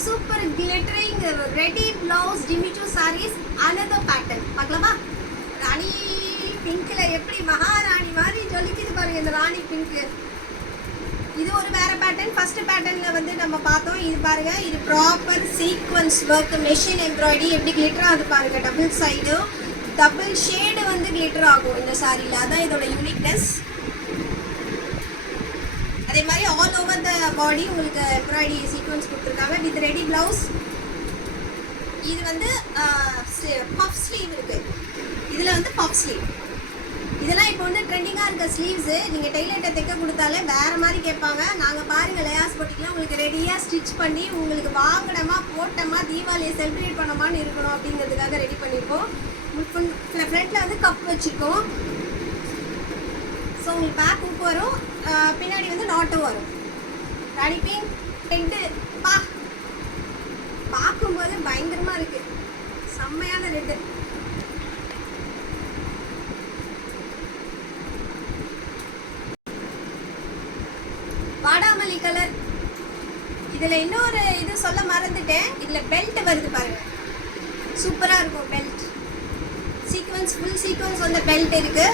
super glittering ready blouse Dimichu sarees another pattern பார்க்கலாமா ராணி பிங்க்ல எப்படி மகாராணி மாதிரி ஜொலிக்குது பாருங்க இந்த ராணி பிங்க் இது ஒரு வேற பேட்டர்ன் ஃபர்ஸ்ட் பேட்டர்ன்ல வந்து நம்ம பார்த்தோம் இது பாருங்க இது proper sequence work machine embroidery எப்படி கிளிட்டர் ஆகுது பாருங்க டபுள் சைடு டபுள் ஷேடு வந்து கிளிட்டர் ஆகும் இந்த சாரில அதான் இதோட யூனிக்னஸ் அதே மாதிரி ஆல் ஓவர் த பாடி உங்களுக்கு எம்ப்ராய்டரி சீக்வென்ஸ் கொடுத்துருக்காங்க வித் ரெடி பிளவுஸ் இது வந்து பஃப் ஸ்லீவ் இருக்கு இதில் வந்து பஃப் ஸ்லீவ் இதெல்லாம் இப்போ வந்து ட்ரெண்டிங்காக இருக்க ஸ்லீவ்ஸு நீங்கள் டெய்லர்கிட்ட தைக்க கொடுத்தாலே வேறு மாதிரி கேட்பாங்க நாங்கள் பாருங்கள் லேயாஸ் போட்டிக்கலாம் உங்களுக்கு ரெடியாக ஸ்டிச் பண்ணி உங்களுக்கு வாங்கினமா போட்டோமா தீபாவளியை செலிப்ரேட் பண்ணமான்னு இருக்கணும் அப்படிங்கிறதுக்காக ரெடி பண்ணியிருக்கோம் ஃப்ரண்ட்டில் வந்து கப் வச்சுருக்கோம் ஸோ உங்களுக்கு பேக் உப்பு வரும் பின்னாடி வந்து நாட்டும் வரும் ரடிப்பிங் ரெண்டு பார்க்கும்போது பயங்கரமாக இருக்குது செம்மையான ரெட்டு வாடாமல்லி கலர் இதில் இன்னொரு இது சொல்ல மறந்துட்டேன் இதில் பெல்ட் வருது பாருங்க சூப்பராக இருக்கும் பெல்ட் சீக்வன்ஸ் ஃபுல் சீக்வன்ஸ் வந்து பெல்ட் இருக்கு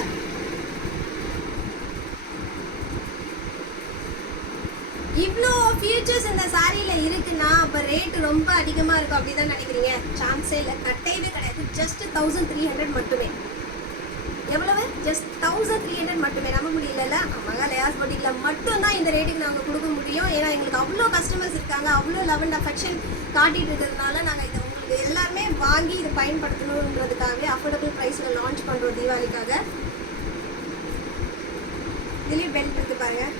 இவ்வளோ ஃபியூச்சர்ஸ் இந்த சாரியில் இருக்குன்னா அப்போ ரேட்டு ரொம்ப அதிகமாக இருக்கும் அப்படி தான் நினைக்கிறீங்க சான்ஸே இல்லை கட்டையவே கிடையாது ஜஸ்ட் 1300 மட்டுமே எவ்வளவு ஜஸ்ட் 1300 மட்டுமே நம்ப முடியல ஆமாங்க லேயாஸ் பொட்டிக்கில் மட்டும்தான் இந்த ரேட்டுக்கு நாங்கள் கொடுக்க முடியும் ஏன்னா எங்களுக்கு அவ்வளோ கஸ்டமர்ஸ் இருக்காங்க அவ்வளோ லவ் அண்ட் அஃபெக்ஷன் காட்டிகிட்டு இருக்கிறதுனால நாங்கள் இதை உங்களுக்கு எல்லாருமே வாங்கி இதை பயன்படுத்தணுன்றதுக்காகவே அஃபோர்டபுள் ப்ரைஸில் லான்ச் பண்ணுறோம் தீபாவளிக்காக இதுலேயும் பெல்ட் இருக்குது பாருங்கள்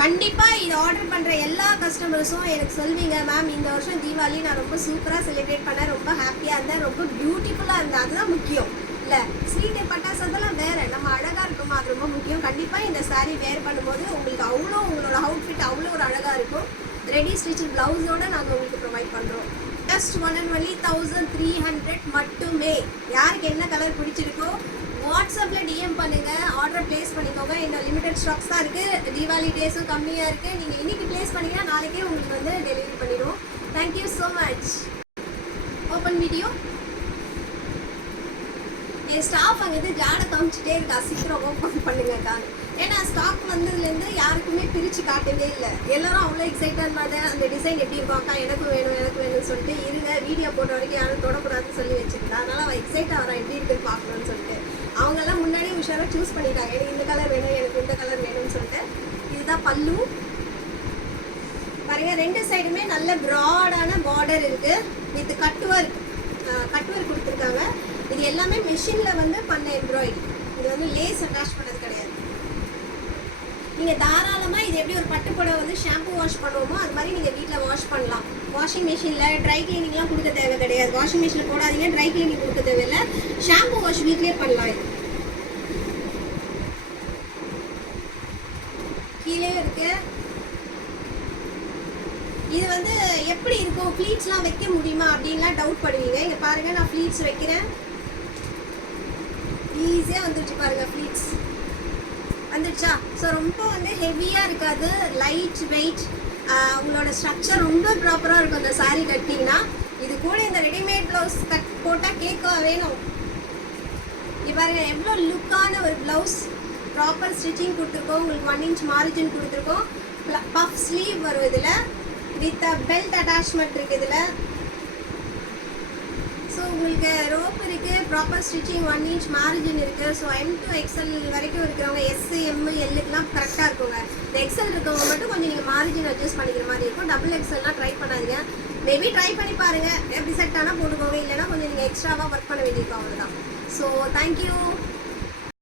கண்டிப்பாக இது ஆர்டர் பண்ணுற எல்லா கஸ்டமர்ஸும் எனக்கு சொல்வீங்க மேம் இந்த வருஷம் தீபாவளி நான் ரொம்ப சூப்பராக செலிப்ரேட் பண்ணேன் ரொம்ப ஹாப்பியாக இருந்தேன் ரொம்ப பியூட்டிஃபுல்லாக இருந்தேன் அதுதான் முக்கியம் இல்லை ஸ்வீட்டு பட்டாசு அதெல்லாம் வேறு நம்ம அழகாக இருக்குமா அது ரொம்ப முக்கியம் கண்டிப்பாக இந்த சாரீ வேர் பண்ணும்போது உங்களுக்கு அவ்வளோ உங்களோட அவுட்ஃபிட் அவ்வளோ ஒரு அழகாக இருக்கும் ரெடி ஸ்டிச் ப்ளவுஸோடு நாங்கள் உங்களுக்கு ப்ரொவைட் பண்ணுறோம் ஜஸ்ட் 11300 மட்டுமே யாருக்கு என்ன கலர் பிடிச்சிருக்கோ வாட்ஸ்அப்பில் டிஎம் பண்ணுங்கள் ஆர்டர் ப்ளேஸ் பண்ணிக்கோங்க என்னோட லிமிடெட் ஸ்டாக்ஸ் தான் இருக்குது தீபாவளி டேஸும் கம்மியாக இருக்குது நீங்கள் இன்றைக்கி ப்ளேஸ் பண்ணிங்கன்னா நாளைக்கே உங்களுக்கு வந்து டெலிவரி பண்ணிடுவோம் thank you so much open video என் ஸ்டாஃப் அங்கேருந்து ஜாடை காமிச்சிட்டே இருக்கா சீக்கிரம் ஓப்பன் பண்ணுங்கக்கா ஏன்னா ஸ்டாக் வந்ததுலேருந்து யாருக்குமே பிரித்து காட்டவே இல்லை எல்லோரும் அவ்வளோ எக்ஸைட்டாக இருந்தாங்க அந்த டிசைன் எப்படி இருக்கும் அக்கா எனக்கும் வேணும்னு சொல்லிட்டு இருங்க வீடியோ போட்ட வரைக்கும் யாரும் தொடக்கூடாதுன்னு சொல்லி வச்சுருந்தா அதனால் அவள் எக்ஸைட்டாக வரா எப்படி இருக்குன்னு பார்க்கணும்னு சொல்லிட்டு அவங்கெல்லாம் முன்னாடி உஷாராக சூஸ் பண்ணிட்டாங்க எனக்கு இந்த கலர் வேணும் எனக்கு இந்த கலர் வேணும்னு சொல்லிட்டு இதுதான் பல்லு பாருங்க ரெண்டு சைடுமே நல்ல ப்ராடான பார்டர் இருக்குது வித் கட்டுவர் கொடுத்துருக்காங்க இது எல்லாமே மிஷினில் வந்து பண்ண எம்ப்ராய்டரி இது வந்து லேஸ் அட்டாச் பண்ணது கிடையாது நீங்கள் தாராளமாக இது எப்படி ஒரு பட்டு புடவை வந்து ஷாம்பு வாஷ் பண்ணுவோமோ அது மாதிரி நீங்கள் வீட்டில் வாஷ் பண்ணலாம் வாஷிங் மிஷினில் ட்ரை கிளீனிங்லாம் கொடுக்க தேவை கிடையாது வாஷிங் மிஷினில் போடாதீங்க ட்ரை கிளீனிங் கொடுக்க தேவையில்லை ஷாம்பு வாஷ் வீட்லேயே பண்ணலாம் இது கீழே இருக்கு இது வந்து எப்படி இருக்கும் ஃப்ளீட்ஸ்லாம் வைக்க முடியுமா அப்படின்லாம் டவுட் படுவீங்க இங்கே பாருங்கள் நான் ஃப்ளீட்ஸ் வைக்கிறேன் ஈஸியாக வந்துருச்சு பாருங்கள் ஃப்ளீட்ஸ் வந்துடுச்சா ஸோ ரொம்ப வந்து ஹெவியாக இருக்காது லைட் வெயிட் உங்களோட ஸ்ட்ரக்சர் ரொம்ப ப்ராப்பராக இருக்கும் அந்த சாரீ கட்டிங்கன்னா இது கூட இந்த ரெடிமேட் ப்ளவுஸ் கட் போட்டால் கேட்க வேணும் இப்போ பாருங்க எவ்வளோ லுக்கான ஒரு ப்ளவுஸ் ப்ராப்பர் ஸ்டிச்சிங் கொடுத்துருக்கோம் உங்களுக்கு 1 inch மார்ஜின் கொடுத்துருக்கோம் பஃப் ஸ்லீவ் வரும் இதில் வித் பெல்ட் அட்டாச்மெண்ட் இருக்குது இதில் ஸோ உங்களுக்கு ரோப் இருக்குது ப்ராப்பர் ஸ்டிச்சிங் 1 inch மார்ஜின் இருக்குது ஸோ M to XL வரைக்கும் இருக்கிறவங்க SM Lக்குலாம் கரெக்டாக இருக்குங்க இந்த XL இருக்கவங்க மட்டும் கொஞ்சம் நீங்கள் மார்ஜின் அட்ஜஸ்ட் பண்ணிக்கிற மாதிரி இருக்கும் டபுள் XLலாம் ட்ரை பண்ணாதீங்க மேபி ட்ரை பண்ணி பாருங்கள் எப்படி செட் ஆனால் போட்டுக்கோங்க இல்லைனா கொஞ்சம் நீங்கள் எக்ஸ்ட்ராவாக ஒர்க் பண்ண வேண்டியிருக்கோம் அவ்வளோதான் ஸோ தேங்க்யூ